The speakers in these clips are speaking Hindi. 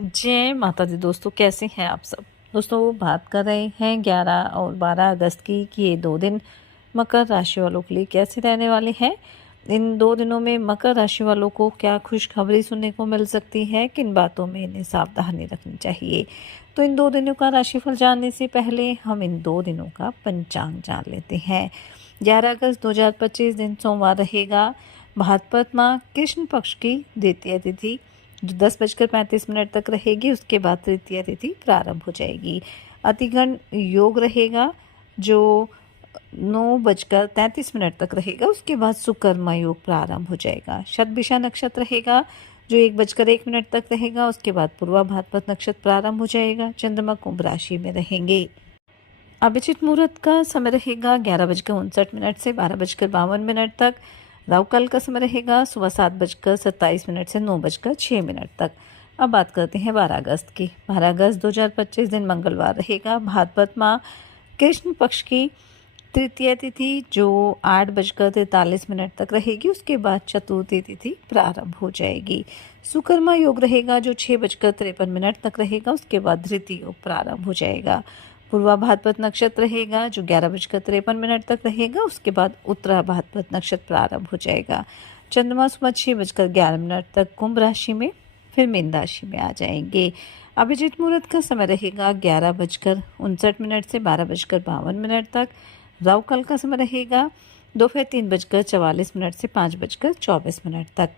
जय माता दी दोस्तों, कैसे हैं आप सब। दोस्तों बात कर रहे हैं 11 और 12 अगस्त की कि ये 2 दिन मकर राशि वालों के लिए कैसे रहने वाले हैं। इन 2 दिनों में मकर राशि वालों को क्या खुशखबरी सुनने को मिल सकती है, किन बातों में इन्हें सावधानी रखनी चाहिए। तो इन 2 दिनों का राशिफल जानने से पहले हम इन 2 दिनों का पंचांग जान लेते हैं। 11 अगस्त 2025 दिन सोमवार रहेगा। भाद्रपद माह कृष्ण पक्ष की द्वितीय तिथि जो 10:35 तक रहेगी। उसके बाद तृतीय तिथि प्रारंभ हो जाएगी। अतिगण योग रहेगा जो 9:33 तक रहेगा। उसके बाद सुकर्मा योग प्रारंभ हो जाएगा। शतभिषा नक्षत्र रहेगा जो 1:01 तक रहेगा। उसके बाद पूर्वा भाद्रपद नक्षत्र प्रारंभ हो जाएगा। चंद्रमा कुंभ राशि में रहेंगे। अभिजित मुहूर्त का समय रहेगा 11:59 से 12:52 तक। राहु काल का समय रहेगा सुबह 7:27 से 9:06 तक। अब बात करते हैं 12 अगस्त की। 12 अगस्त 2025 दिन मंगलवार रहेगा। भाद्रपद माह कृष्ण पक्ष की तृतीय तिथि जो 8:43 तक रहेगी। उसके बाद चतुर्थी तिथि प्रारंभ हो जाएगी। सुकर्मा योग रहेगा जो 6:53 तक रहेगा। उसके बाद धृति योग प्रारंभ हो जाएगा। पूर्वा भाद्रपद नक्षत्र रहेगा जो 11:53 तक रहेगा। उसके बाद उत्तरा भाद्रपद नक्षत्र प्रारंभ हो जाएगा। चंद्रमा सुबह 6:11 तक कुंभ राशि में फिर मीन राशि में आ जाएंगे। अभिजित मुहूर्त का समय रहेगा 11:59 से 12:52 तक। राहु काल का समय रहेगा दोपहर 3:44 से 5:24 तक।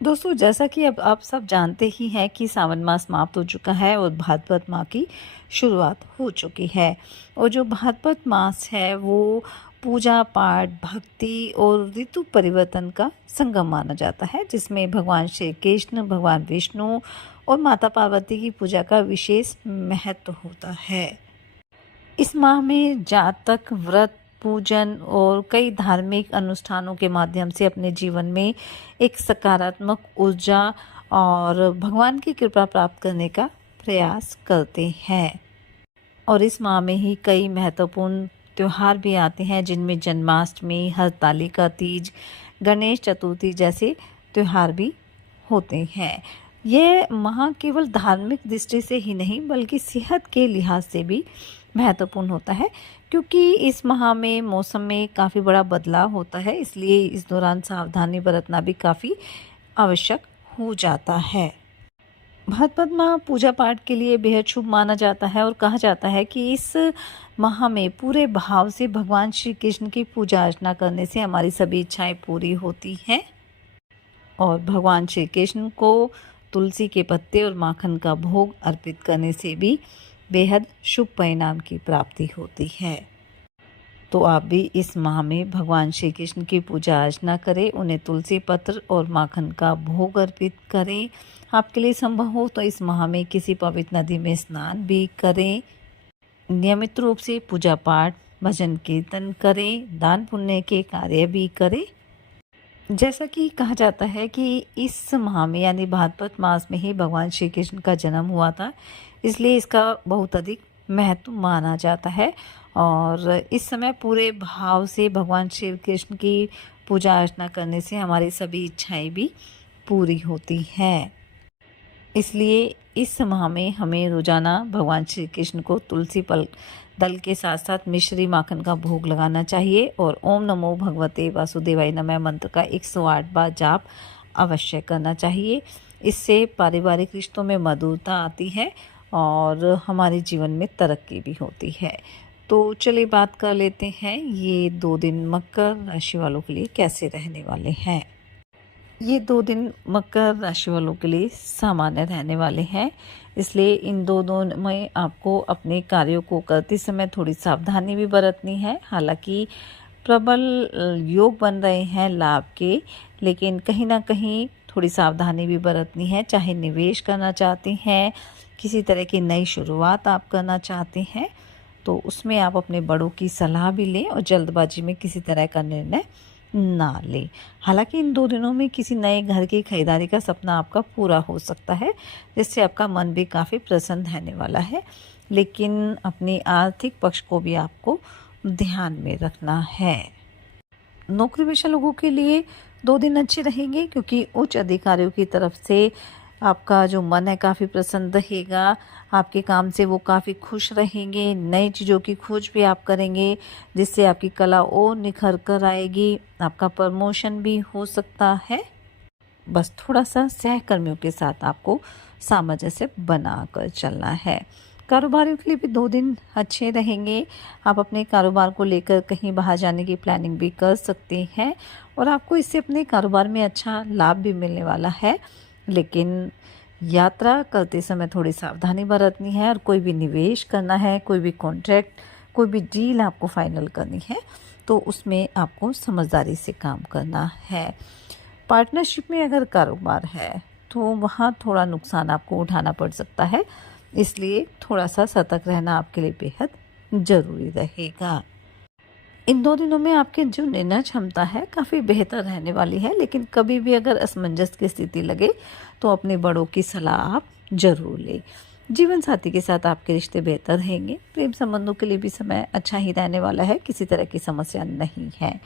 दोस्तों जैसा कि अब आप सब जानते ही हैं कि सावन मास समाप्त हो चुका है और भाद्रपद माह की शुरुआत हो चुकी है। और जो भाद्रपद मास है वो पूजा पाठ, भक्ति और ऋतु परिवर्तन का संगम माना जाता है, जिसमें भगवान श्री कृष्ण, भगवान विष्णु और माता पार्वती की पूजा का विशेष महत्व होता है। इस माह में जातक व्रत, पूजन और कई धार्मिक अनुष्ठानों के माध्यम से अपने जीवन में एक सकारात्मक ऊर्जा और भगवान की कृपा प्राप्त करने का प्रयास करते हैं। और इस माह में ही कई महत्वपूर्ण त्यौहार भी आते हैं, जिनमें जन्माष्टमी, हरतालिका तीज, गणेश चतुर्थी जैसे त्यौहार भी होते हैं। यह माह केवल धार्मिक दृष्टि से ही नहीं बल्कि सेहत के लिहाज से भी महत्वपूर्ण होता है, क्योंकि इस माह में मौसम में काफ़ी बड़ा बदलाव होता है। इसलिए इस दौरान सावधानी बरतना भी काफ़ी आवश्यक हो जाता है। भाद्रपद माह पूजा पाठ के लिए बेहद शुभ माना जाता है और कहा जाता है कि इस माह में पूरे भाव से भगवान श्री कृष्ण की पूजा अर्चना करने से हमारी सभी इच्छाएं पूरी होती हैं। और भगवान श्री कृष्ण को तुलसी के पत्ते और माखन का भोग अर्पित करने से भी बेहद शुभ परिणाम की प्राप्ति होती है। तो आप भी इस माह में भगवान श्री कृष्ण की पूजा अर्चना करें, उन्हें तुलसी पत्र और माखन का भोग अर्पित करें। आपके लिए संभव हो तो इस माह में किसी पवित्र नदी में स्नान भी करें। नियमित रूप से पूजा पाठ, भजन कीर्तन करें, दान पुण्य के कार्य भी करें। जैसा कि कहा जाता है कि इस माह में यानी भाद्रपद मास में ही भगवान श्री कृष्ण का जन्म हुआ था, इसलिए इसका बहुत अधिक महत्व माना जाता है। और इस समय पूरे भाव से भगवान श्री कृष्ण की पूजा अर्चना करने से हमारी सभी इच्छाएं भी पूरी होती हैं। इसलिए इस माह में हमें रोजाना भगवान श्री कृष्ण को तुलसी दल के साथ साथ मिश्री माखन का भोग लगाना चाहिए और ओम नमो भगवते वासुदेवाय नमः मंत्र का 108 बार जाप अवश्य करना चाहिए। इससे पारिवारिक रिश्तों में मधुरता आती है और हमारे जीवन में तरक्की भी होती है। तो चलिए बात कर लेते हैं ये 2 दिन मकर राशि वालों के लिए कैसे रहने वाले हैं। ये 2 दिन मकर राशि वालों के लिए सामान्य रहने वाले हैं, इसलिए इन 2 दिनों में आपको अपने कार्यों को करते समय थोड़ी सावधानी भी बरतनी है। हालांकि प्रबल योग बन रहे हैं लाभ के, लेकिन कहीं ना कहीं थोड़ी सावधानी भी बरतनी है। चाहे निवेश करना चाहते हैं, किसी तरह की नई शुरुआत आप करना चाहते हैं, तो उसमें आप अपने बड़ों की सलाह भी लें और जल्दबाजी में किसी तरह का निर्णय ना ले। हालांकि इन 2 दिनों में किसी नए घर की खरीदारी का सपना आपका पूरा हो सकता है, जिससे आपका मन भी काफ़ी प्रसन्न रहने वाला है। लेकिन अपनी आर्थिक पक्ष को भी आपको ध्यान में रखना है। नौकरी पेशा लोगों के लिए 2 दिन अच्छे रहेंगे, क्योंकि उच्च अधिकारियों की तरफ से आपका जो मन है काफ़ी प्रसन्न रहेगा, आपके काम से वो काफ़ी खुश रहेंगे, नई चीज़ों की खोज भी आप करेंगे जिससे आपकी कला और निखर कर आएगी, आपका प्रमोशन भी हो सकता है। बस थोड़ा-सा सहकर्मियों के साथ आपको सामंजस्य बनाकर चलना है। कारोबारियों के लिए भी 2 दिन अच्छे रहेंगे। आप अपने कारोबार को लेकर कहीं बाहर जाने की प्लानिंग भी कर सकते हैं और आपको इससे अपने कारोबार में अच्छा लाभ भी मिलने वाला है। लेकिन यात्रा करते समय थोड़ी सावधानी बरतनी है और कोई भी निवेश करना है, कोई भी कॉन्ट्रैक्ट, कोई भी डील आपको फाइनल करनी है, तो उसमें आपको समझदारी से काम करना है। पार्टनरशिप में अगर कारोबार है तो वहाँ थोड़ा नुकसान आपको उठाना पड़ सकता है, इसलिए थोड़ा-सा सतर्क रहना आपके लिए बेहद ज़रूरी रहेगा। इन 2 दिनों में आपकी जो निर्णय क्षमता है काफ़ी बेहतर रहने वाली है, लेकिन कभी भी अगर असमंजस की स्थिति लगे तो अपने बड़ों की सलाह आप ज़रूर लें। जीवन साथी के साथ आपके रिश्ते बेहतर रहेंगे। प्रेम संबंधों के लिए भी समय अच्छा ही रहने वाला है, किसी तरह की समस्या नहीं है।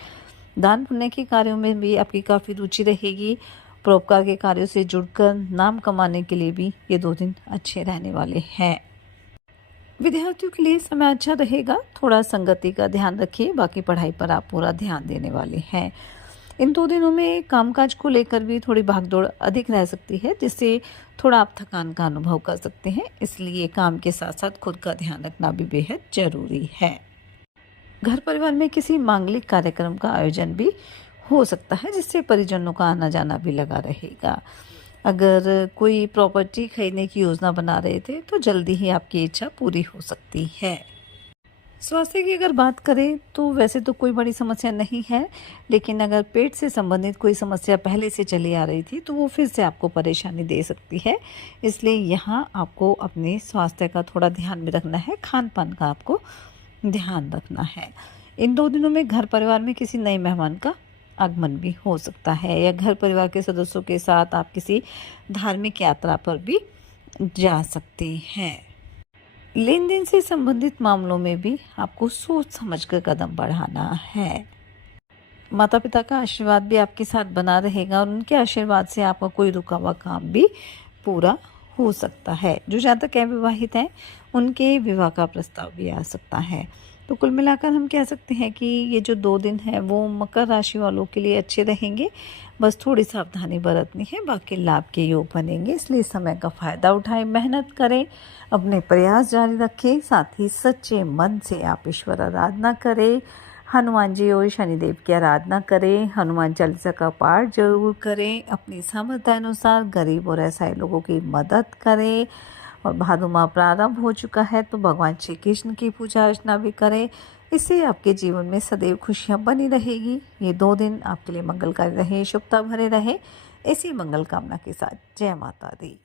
दान पुण्य के कार्यों में भी आपकी काफ़ी रुचि रहेगी। परोपकार के कार्यों से जुड़कर नाम कमाने के लिए भी ये 2 दिन अच्छे रहने वाले हैं। विद्यार्थियों के लिए समय अच्छा रहेगा, थोड़ा संगति का ध्यान रखिए, बाकी पढ़ाई पर आप पूरा ध्यान देने वाले हैं। इन 2 दिनों में कामकाज को लेकर भी थोड़ी भागदौड़ अधिक रह सकती है, जिससे थोड़ा आप थकान का अनुभव कर सकते हैं, इसलिए काम के साथ-साथ खुद का ध्यान रखना भी बेहद ज़रूरी है। घर परिवार में किसी मांगलिक कार्यक्रम का आयोजन भी हो सकता है, जिससे परिजनों का आना जाना भी लगा रहेगा। अगर कोई प्रॉपर्टी खरीदने की योजना बना रहे थे तो जल्दी ही आपकी इच्छा पूरी हो सकती है। स्वास्थ्य की अगर बात करें तो वैसे तो कोई बड़ी समस्या नहीं है, लेकिन अगर पेट से संबंधित कोई समस्या पहले से चली आ रही थी तो वो फिर से आपको परेशानी दे सकती है, इसलिए यहाँ आपको अपने स्वास्थ्य का थोड़ा ध्यान भी रखना है, खान पान का आपको ध्यान रखना है। इन 2 दिनों में घर परिवार में किसी नए मेहमान का आगमन भी हो सकता है या घर परिवार के सदस्यों के साथ आप किसी धार्मिक यात्रा पर भी जा सकते हैं। लेन देन से संबंधित मामलों में भी आपको सोच समझकर कदम बढ़ाना है। माता पिता का आशीर्वाद भी आपके साथ बना रहेगा और उनके आशीर्वाद से आपका कोई रुका हुआ काम भी पूरा हो सकता है। जो जातक अविवाहित हैं उनके विवाह का प्रस्ताव भी आ सकता है। तो कुल मिलाकर हम कह सकते हैं कि ये जो 2 दिन हैं वो मकर राशि वालों के लिए अच्छे रहेंगे। बस थोड़ी सावधानी बरतनी है, बाकी लाभ के योग बनेंगे, इसलिए समय का फ़ायदा उठाएं, मेहनत करें, अपने प्रयास जारी रखें, साथ ही सच्चे मन से आप ईश्वर आराधना करें, हनुमान जी और शनिदेव की आराधना करें, हनुमान चालीसा का पाठ जरूर करें, अपनी सामर्थ्य अनुसार गरीब और असहाय लोगों की मदद करें। और भादो माह प्रारंभ हो चुका है तो भगवान श्री कृष्ण की पूजा अर्चना भी करें, इससे आपके जीवन में सदैव खुशियां बनी रहेगी। ये 2 दिन आपके लिए मंगलकारी रहे, शुभता भरे रहे। ऐसी मंगल कामना के साथ जय माता दी।